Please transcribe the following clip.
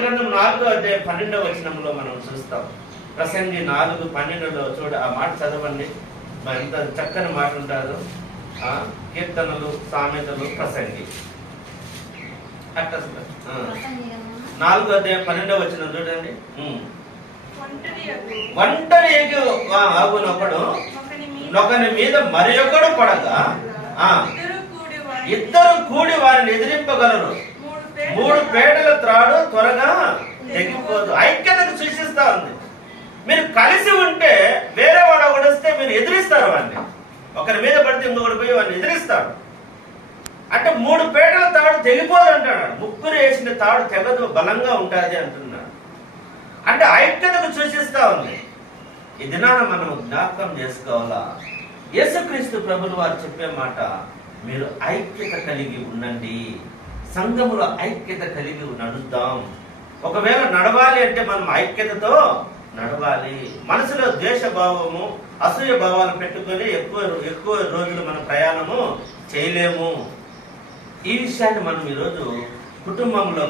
గ్రంథం 4:12 మనం చూస్తాం. ప్రసంగి 4:12 చూడ ఆ మాట చదవండి. ఎంత చక్కని మాట ఉంటారు. కీర్తనలు, సామెతలు, ప్రసంగి. 4:12 చూడండి. ఒంటరి ఆగునొకడు ఒకని మీద మరి ఒకడు పడగా ఇద్దరు కూడి వారిని ఎదిరింపగలరు. 3 పేడల త్రాడు త్వరగా తెగిపోదు. ఐక్యతను సూచిస్తా ఉంది. మీరు కలిసి ఉంటే వేరే వాడు ఒకడు వస్తే మీరు ఎదిరిస్తారు వాడిని. ఒకరి మీద పడితే ఇంకొకటి పోయి వాడిని ఎదిరిస్తాడు. అంటే 3 పేడల తాడు తెగిపోదు అంటాడు. 3 వేసిన తాడు తెగదు, బలంగా ఉంటుంది అంటున్నాడు. అంటే ఐక్యతను సూచిస్తా ఉంది. ఈ దినాన మనం జ్ఞాపకం చేసుకోవాలా, యేసుక్రీస్తు ప్రభులు వారు చెప్పే మాట, మీరు ఐక్యత కలిగి ఉండండి, సంఘములో ఐక్యత కలిగి నడుద్దాం. ఒకవేళ నడవాలి అంటే మనం ఐక్యతతో నడవాలి. మనసులో ద్వేష భావము, అసూయ భావాలు పెట్టుకొని ఎక్కువ రోజులు మన ప్రయాణము చేయలేము. ఈ విషయాన్ని మనం ఈరోజు కుటుంబంలో